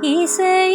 一岁。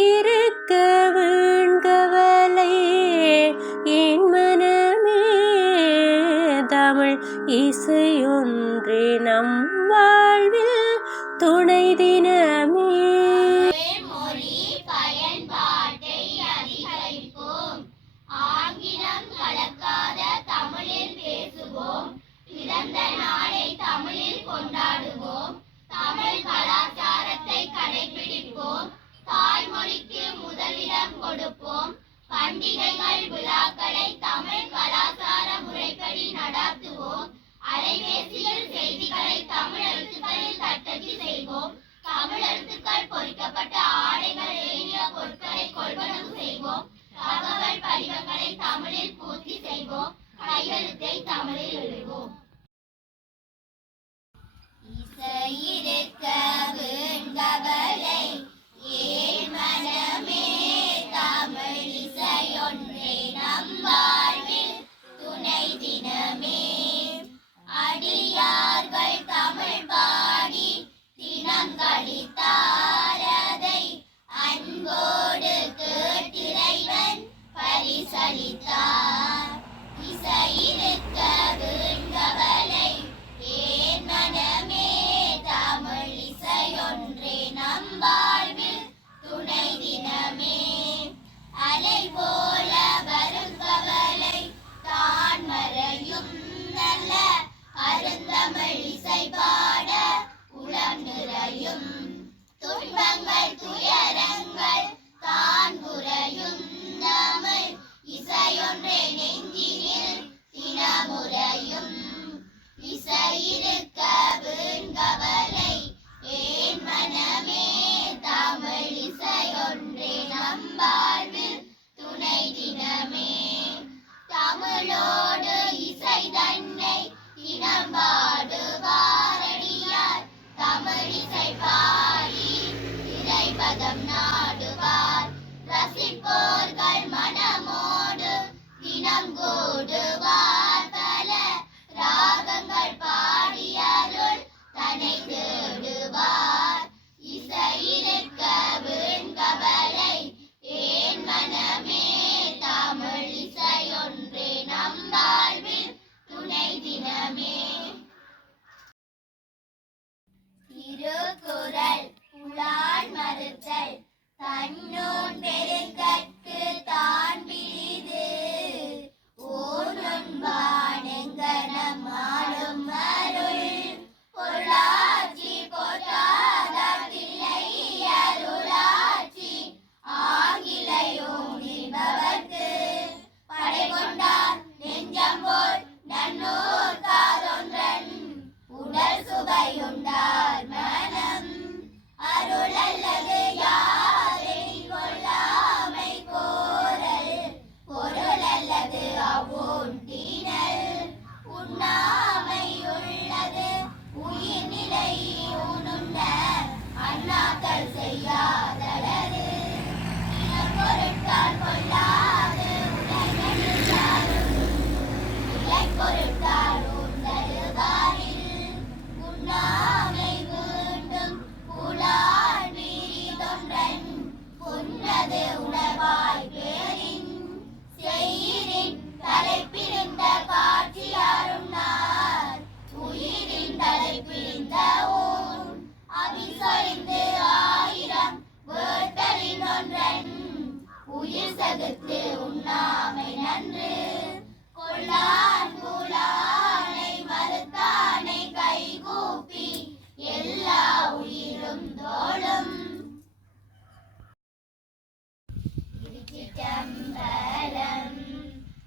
ചിറ്റമ്പലം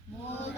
മുഖ